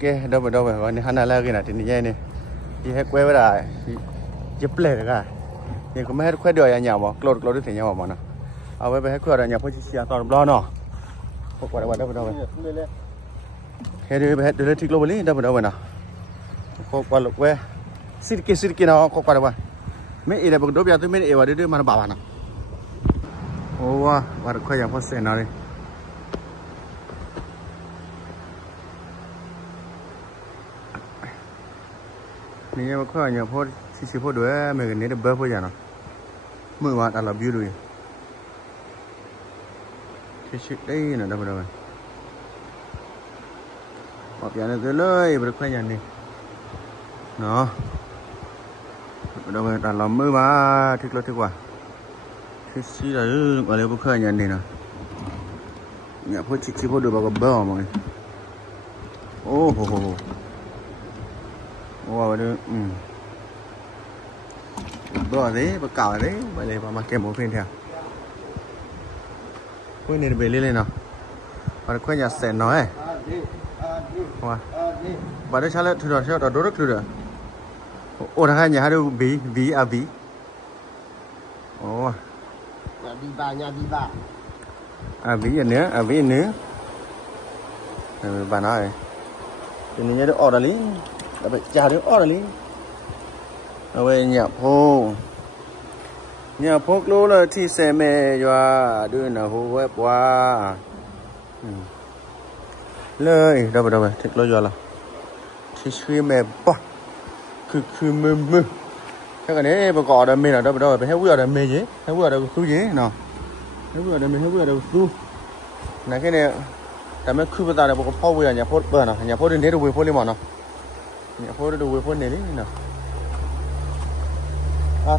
cái đâu mà gọi này hắn là cái này thì như vậy này thì hết quay với lại chụp lệ cả thì cũng hết quay đời nhà mà close được thì nhau mà nóเอาไปให้ขวดอย่าพูดเสียตอนรอเนาะพวกว่าได้แค่ดูไปดูเลยทิกโลบลีได้บ่เนาะพวกว่าลูกเว้สิกินเนาะพวกว่าไม่อีเดบกดบยาตัวไม่เอวเด้อมันบาบานะโอ้ว่าค่อยอย่างพอเสร็จเนาะนี่มันค่อยอย่างพอชิพอด้วยเหมือนกันนี่เด้อเบอร์พออย่างเนาะมื้อว่าตลอดอยู่ด้วยชิได้น่ะได้บ่ได้ออกอย่างนั้นเลยบ่ค่อยอย่างนี้เนาะเราไปตัดลำมือมาทิกรถดีกว่าทิกซี่อะไรอะไรพวกเครื่องยันนี่นะเนี่ยพวกชิพวกดูแบบกับเบลมั้งโอ้โหว้าวดูเบลđấyบะเก่าđấyไปเลยมาเก็บหมูเพี้ยนแถวพวกนี้ไปเรื่อยๆเนาะมันค่อยจะเสร็จน้อยว้าบัดนี้ชาเลถือดอกโดดถือดอกโอ้ทางนี้ฮะดูบีโอ้nhà đi baบีอย่างเนื้อbà nói thì mình nhớ ở đây là phải trả được ở đây rồi nhà phố lô là thì xe mẹ cho đưa nào hồ web quaเลยđâu rồi thích lo cho là thì suy mẹ bỏคือมือถ้ากันนี้ประกอบได้ไม่หรอกได้ไปให้วัวได้ไม่เยอะให้วัวได้สู้เยอะเนาะให้วัวได้ไม่ให้วัวได้สู้นั่นแค่นี้แต่ไม่คือประตาได้บอกพ่อวัวอย่าพ่อเปิดเนาะอย่าพ่อเดินเทดูวัวพ่อเลยมั้งเนาะอย่าพ่อดูวัวพ่อเนี่ยนี่เนาะ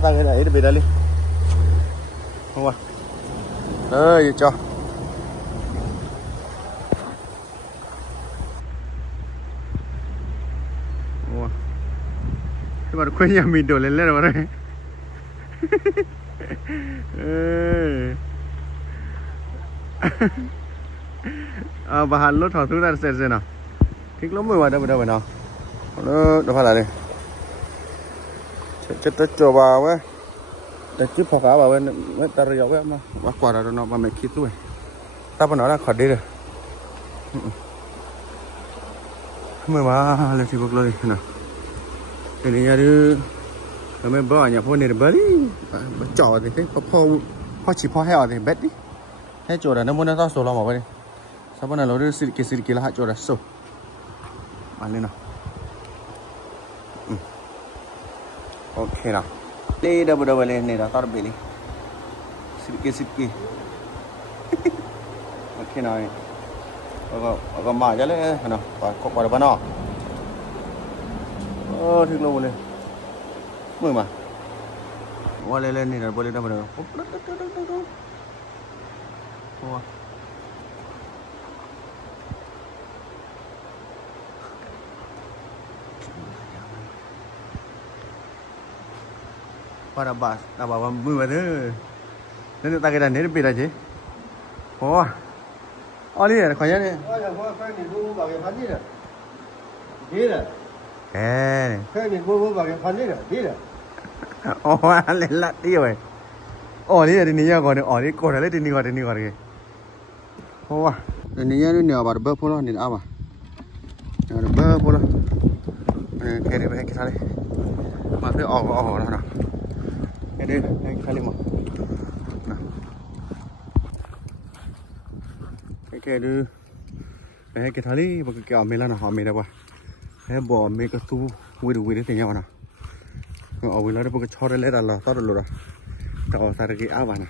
ตาแค่ไหนได้ไปได้เลยหัวจ้ามันควรยังมีโดดเล่นๆมาเลยบาฮันรถถอดทุกด้านเสร็จเนาะทิ้งล้มมือมาได้เนาะแล้วพออะไรจะจ่อบ่าวะแต่จิ๊บพอขาบ่าวะไม่ตาเรียวะมากว่าเราเนาะมาไม่คิดด้วยตาปนเอาละขอดีเลยมือมาเลยที่พวกเราเลยเนาะทีนี้ดูเราไม่บอกอย่างพวกนี้เบอร์ดิจ่อดิพอฉีดพอให้ออกดิเบ็ดดิให้โจทย์น้ำมันต้องโซ่เราหมดเลยสัปดาห์เราดูสิกิละโจทย์โซ่มาเลยเนาะโอเคเนาะนี่เดี๋ยวเลยนี่เราต้องไปเลยสิกิโอเคหน่อยแล้วก็มาจะเลยเนาะก็กว่าบ้านนอกถึงเราเลยมือมาว่าเล่นนี่เราบริได้มาเลยพอระบาดว่ามือมาเด้อนั่นตากันนี่เป็นอะไรจีโอ้อ๋อนี่ขอยันนี่cái này bố bảo cái phần đấy rồi đi rồi lên lát đi rồi đi là đi nhá còn đi còn là đi gọi kì đi nhá nó bảo bơ phô lo đi áo bơ phô lo cái này cái thằng này mà thấy nó nào cái đây khai lên mà cái đưa cái thằng này một cái kẹo mình là họ mình đâu quaให้บ่อเมกะตู้วิดถึงยังวะนะเอาไว้แล้วได้พวกชอบได้เลยละตอนนั้นละแต่เอาสารกีอ้าวนะ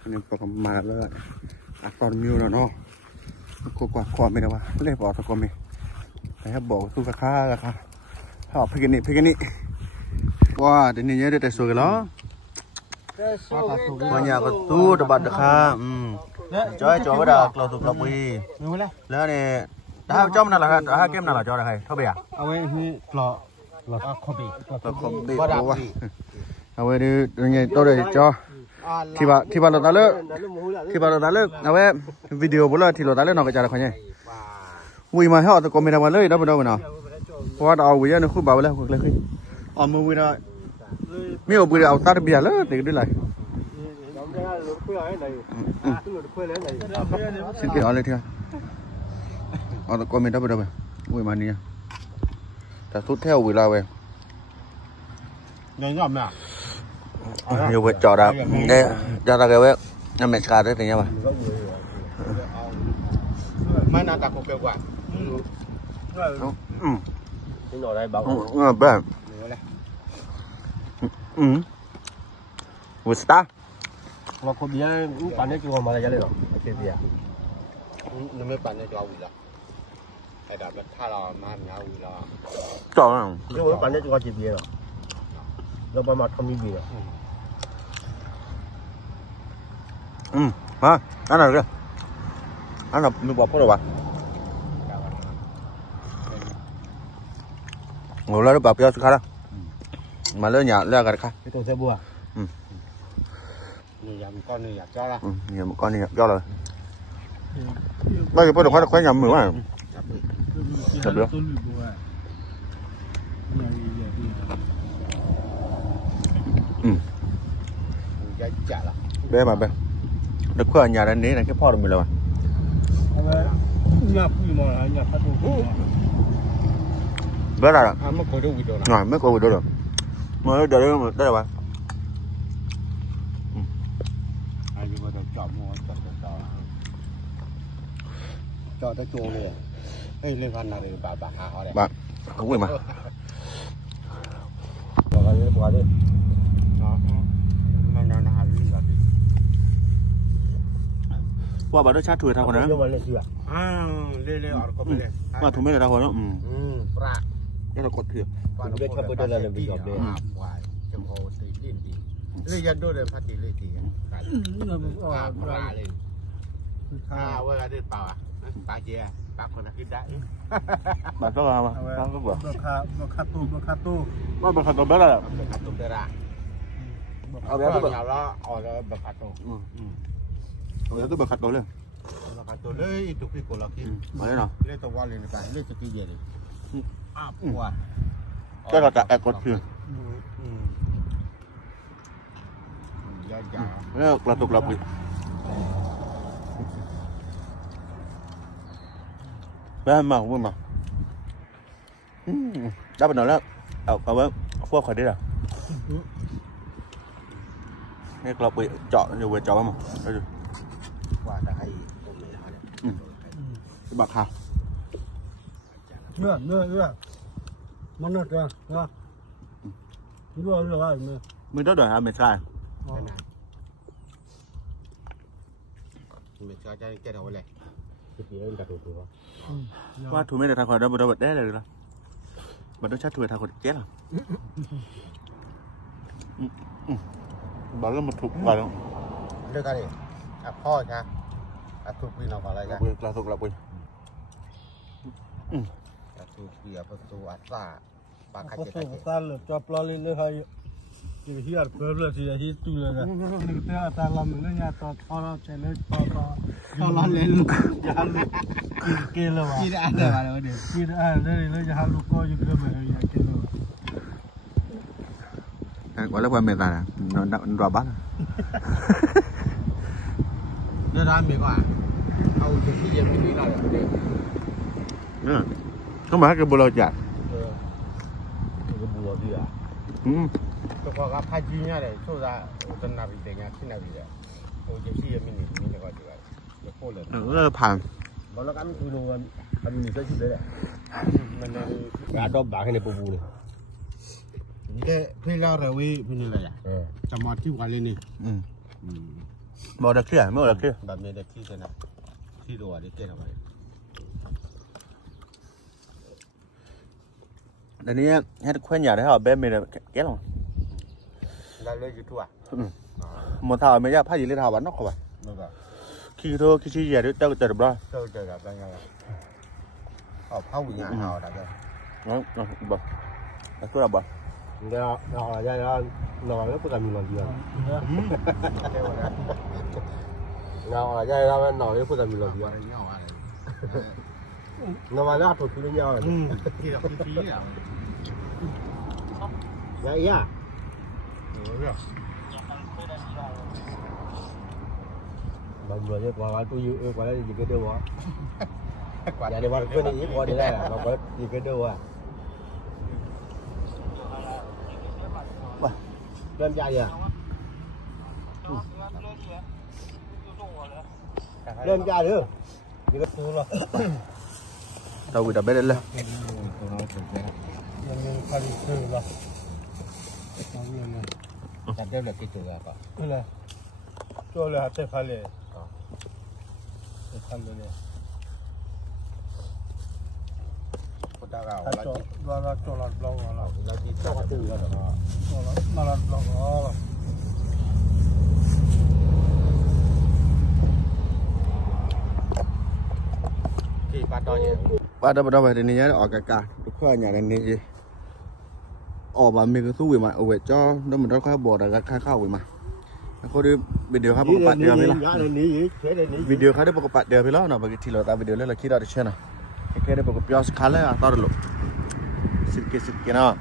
อันนี้พวกมาแล้วอัดตอนมิวแล้วเนาะกว่าความไม่ได้ว่าเล่บ่อตะกอมีให้บ่อตู้ราคาถ้าเอาพิกนี่ว้าเดี๋ยวนี้เยอะแต่สวยแล้ววันยาก็ตู้ตะบัดราคาจ้อยไม่ได้เราถูกเราปีแล้วเนี่ยถ้าจ้อมนั่นแหละครับถ้าเก็บนั่นแหละจ้อได้เท่าไหร่เอาไว้ที่หล่อคอบีเอาไว้ดูยังไงตัวเดียวจ้อที่บ้านเราตาเลิกเอาไว้วิดีโอบุญละที่เราตาเลิกน้องก็จะได้คนนี้ vui mà họ tao có mình đâu mà lấy đâu nào qua đầu bây giờ nó khu bảo là hoặc là khi mà vui đó mấy ông bây giờ ta bây giờ lớn thì đi lại xin cái họ lên theo họ tao có mình đâu vui mà nè ta thút theo vui lao về nhiều việc trò đó đây cho ta kêu ấy năm mẹ cả đấy thì nhau mà mai nào ta cũng kêu quả cái nhỏ này bảo bạn vui ta nó có bia bán cái chỗ mà lại rồi cái gì à nó mới bán cái chỗ gì đó hay là mình thay là mang nhau gì đó trò cái mới bán cái chỗ gì bia rồi nó bán mặt không gì rồi hả anh nào kìa anh nào mình bỏ có đâu bạn ngồi lên bảo béo khá đó mà lên nhà lên cái khác cái tổ xe bùa nhiều con này cho ra nhiều một con này cho rồi bây giờ bắt đầu khoái nhầm nữa à thật được bé mà bé được qua nhà đây này cái pho được mình rồi bé là mất coi đâu video rồi mấy cô video rồi mới đây là bạn cho tới chỗ này ấy lên văn nào để bà hà họ đấy bạn không quên mà bỏ đi nó hà lý là qua bà đó chat thử thao còn nữa lên ở có bên này mà thùng mấy là thao còn nữa ra cái là cột thử còn biết cho bên đây là bị giọt đấy ngoài trong hồ thì đi lên dân đôi để phát triển lên thì ra lên quay ra đi bảo à bà chia bà còn là cái đại bạn có làm không có bữa nó khát tu nó khát tu bé là khát tu ra ở bé tôi nhào đó ở đó bậc khát tu ở tôi bật khát tu lên bậc khát tu lấy tụi cái cổ là kia ở đây nào lấy tàu qua lên này lấy tụi cái gì này qua cái là tại cột thử là tục lập bé mà không mà đã bắt đầu đó ở bên phô khỏi đi rồi cái lọc bị chọn nhiều về chọn mà qua đây cái bạc hà nữa món nữa chưa nữa rồi mình đó đòi hai mình sai mình cho cái đầu này qua thủ mấy để thằng khỏi đâu bật đét rồi đó bật đó chắc thủ thằng khỏi chết rồi bảo là một thục vào đâu đưa cái nàyพ่อcha thục gì nào vào lại ra là thục là quỳ thục gì àประตูอัดซ่าปาก ประตูซ่าเลยจอปลอเลยเลยให้ที่อัดเพิ่มเลยที่ตู้เลยนะนึกแต่อัตรามันเลยเนี่ยต่อทอเราใช้เลยต่อเราเล่นอย่าลูกเกลือว่ะกินอันเดียวมาเลยกินอันเดียวเลยอย่าลูกก็อยู่เกลือมาเลยอย่าเกลือ gọi là qua mệt rồi nó đỏ bắt đưa ra miệng àเอาจะที่ยังไม่มีอะไรเนี่ย không phải cái bồ lô chả cái bùa gì à tôi có gặp hai chi nhá này số ra tân nào bị thế nhá khi nào bị thế tôiจะที่ยังไม่มีนี่ก็ดีกว่าจะโคตรเลย nó phẳng mà nó cắn tôi luôn ăn mình sẽ chỉ đấy mình đã đo bạc cái này bù này cái khi lao rồi vì mình là chăm mọt chim quay lên đi màu đặc kia màu đặc kiaแบบนี้เด็กที่เท่านั้นที่ดูอ่ะเด็กเท่าไหร่ đây này hết khuyên nhà đấy họ bên mình là kết rồi ได้เลยอยู่ทั่ว một thảo mấy giờ phải gì lên thảo bắn nó không phải นั่นก็ khi thôi khi gì đấy tao tự được rồi เจอกับอะไรเงี้ยเอาเข้าวิญญาณเอาได้เลย nó bật tôi là bật เดี๋ยวเราจะนอนแล้วพวกกันมีนอนเดียวเราจะเรานอนแล้วพวกกันมีนอนเดียว nó mà ra thuộc với nhau thì là phí à vậy à mọi người đi qua tôi yêu qua đây gì cái đâu á dạ đi qua cái này qua đi đây là có gì cái đâu à lên ra gì à lên ra nữa gì cái tu lo tao gửi đập bé lên đặt đây là cái chỗ là có là cho là hạt phá lệ khăn lệ ta gạo là cho là blog là chỉ cho cái từ là nó là blog khi bắt đầu gì bắt đầu về thì nhớ ở cả được khoa nhà này gì ở bà mình cứ thú vị mà ở về cho nó mình đó khoa bỏ ra khai khảo vậy mà có đi video khác một bạn điều với là video khác đấy một bạn điều với nó nào bởi thì là ta video lên là khi đó được chưa nào cái đấy một cái pios khá là to được luôn xịt kia nào